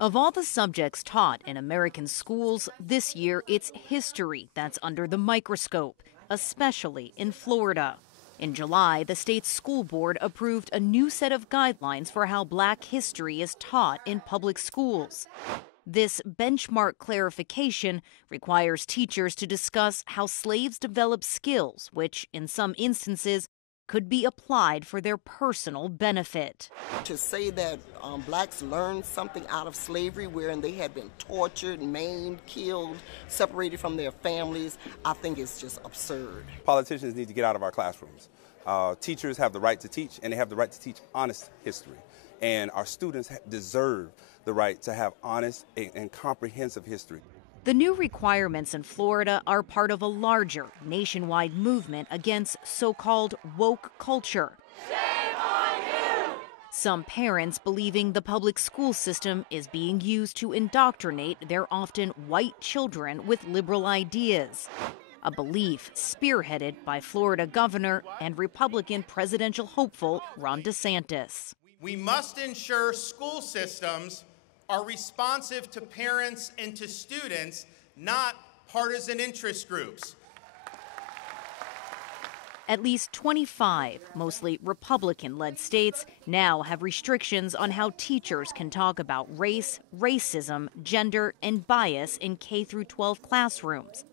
Of all the subjects taught in American schools, this year it's history that's under the microscope, especially in Florida. In July, the state's school board approved a new set of guidelines for how Black history is taught in public schools. This benchmark clarification requires teachers to discuss how slaves developed skills, which, in some instances, could be applied for their personal benefit. To say that blacks learned something out of slavery wherein they had been tortured, maimed, killed, separated from their families, I think it's just absurd. Politicians need to get out of our classrooms. Teachers have the right to teach, and they have the right to teach honest history. And our students deserve the right to have honest and comprehensive history. The new requirements in Florida are part of a larger nationwide movement against so-called woke culture. Shame on you! Some parents believing the public school system is being used to indoctrinate their often white children with liberal ideas. A belief spearheaded by Florida Governor and Republican presidential hopeful Ron DeSantis. We must ensure school systems are responsive to parents and to students, not partisan interest groups. At least 25, mostly Republican-led states now have restrictions on how teachers can talk about race, racism, gender, and bias in K-12 classrooms.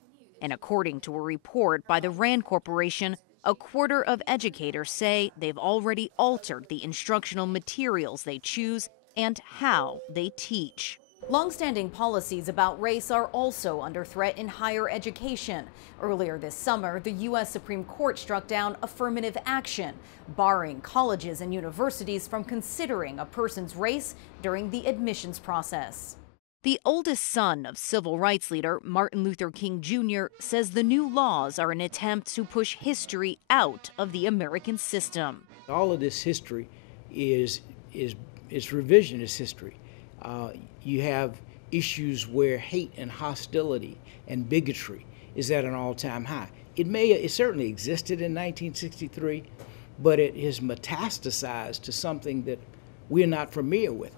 And according to a report by the RAND Corporation, a quarter of educators say they've already altered the instructional materials they choose and how they teach. Longstanding policies about race are also under threat in higher education. Earlier this summer, the U.S. Supreme Court struck down affirmative action, barring colleges and universities from considering a person's race during the admissions process. The oldest son of civil rights leader Martin Luther King Jr. says the new laws are an attempt to push history out of the American system. All of this history is revisionist history. You have issues where hate and hostility and bigotry is at an all-time high. It certainly existed in 1963, but it has metastasized to something that we're not familiar with.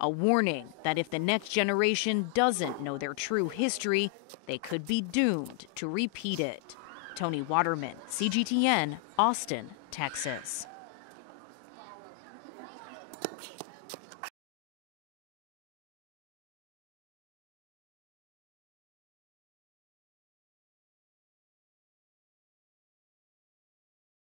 A warning that if the next generation doesn't know their true history, they could be doomed to repeat it. Toni Waterman, CGTN, Austin, Texas.